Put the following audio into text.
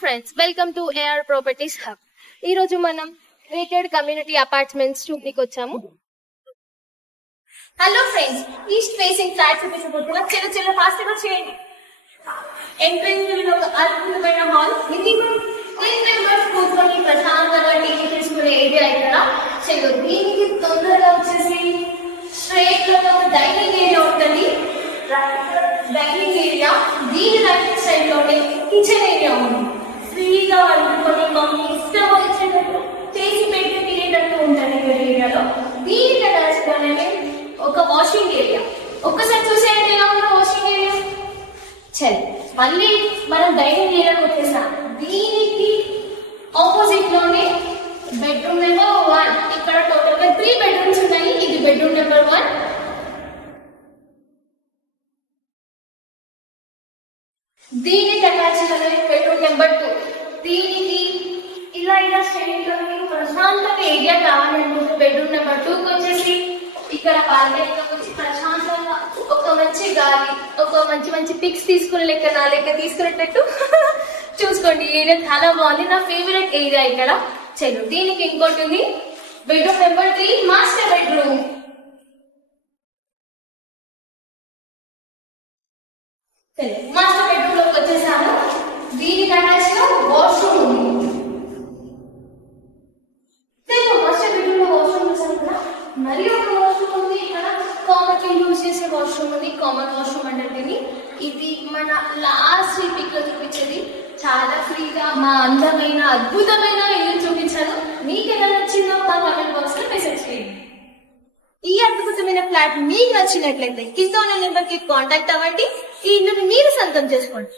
Friends, welcome to AR Properties Hub. ఈ రోజు మనం రేటెడ్ కమ్యూనిటీ అపార్ట్మెంట్స్ చూపికి వచ్చాము. Hello friends, east facing flat చూపించబోతున్నా. చిన్న ఫాస్ట్ గా చేయండి. ఎంట్రెన్స్ లో ఒక అద్భుతమైన హాల్. ఇది క్లీన్ మెంబర్స్ కూర్చొని ప్రశాంతంగా టీవీ చూసుకునే ఏరియా ఇక్కడ. దీనికి తొందరగా వచ్చేసి స్ట్రైట్ లో ఒక డైనింగ్ ఏరియా ఉంటుంది. డైనింగ్ ఏరియా దీని రైట్ సైడ్ లోనే కిచెన్ ఏరియా ఉంది. ఫ్రీగా వండుకొని మమ్మీ ఇష్టం వచ్చినట్టు చేసి పెట్టి తినేటట్టు ఉంటుంది ఈ ఏరియాలో. దీనికి అటాచ్ గానే ఒక వాషింగ్ ఏరియా. ఒక్కసారి చూసేయండి ఎలా ఉందో వాషింగ్ ఏరియా. చల్ మళ్ళీ మనం డైనింగ్ ఏరియాకి వచ్చేసాం. దీనికి ఆపోజిట్ లోనే బెడ్రూమ్ నెంబర్ 1. ఇక్కడ టోటల్ గా 3 బెడ్రూమ్స్ ఉన్నాయి. ఇది బెడ్రూమ్ నెంబర్ 1. దీనికి అటాచ్ బెడ్రూమ్ నెంబర్ 2. దీనికి ఇలా స్ట్రైట్ గా మీకు ప్రశాంతంగా ఏరియా కావాలనుకుంటే బెడ్రూమ్ నెంబర్ 2కి వచ్చేసి ఇక్కడ బాల్కనీలో వచ్చి ప్రశాంతంగా ఒక మంచి గాలి, ఒక మంచి పిక్స్ తీసుకునే లెక్క నా లెక్క తీసుకునేటట్టు చూసుకోండి. ఏరియా చాలా బాగుంది. నా ఫేవరెట్ ఏరియా ఇక్కడ. చలో దీనికి ఇంకోటి ఉంది bedroom number 3, master bedroom. Master bedroom లోకి వచ్చేసాము. దీనికి అటాచ్ గా వాష్రూమ్ ఉంది. మాస్టర్ బెడ్రూమ్ లో వాష్రూమ్ చూసాను కదా. మరి ఒక వాష్రూమ్ ఉంది ఇక్కడ. కామన్ యూజ్ చేసే వాష్రూమ్ ఉంది. కామన్ వాష్రూమ్ అంటే ఇది మన లాస్ట్ పిక్ లో చూపించేది. చాలా ఫ్రీగా మా అందమైన అద్భుతమైన ఇల్లు చూపించాను. మీకు ఎలా నచ్చిందో మా కామెంట్ బాక్స్ లో మెసేజ్ చేయండి. ఈ అద్భుతమైన ఫ్లాట్ మీకు నచ్చినట్లయితే కింద ఉన్న నెంబర్ కి కాంటాక్ట్ అవ్వండి. ఈ ఇల్లుని మీరు సొంతం చేసుకోండి.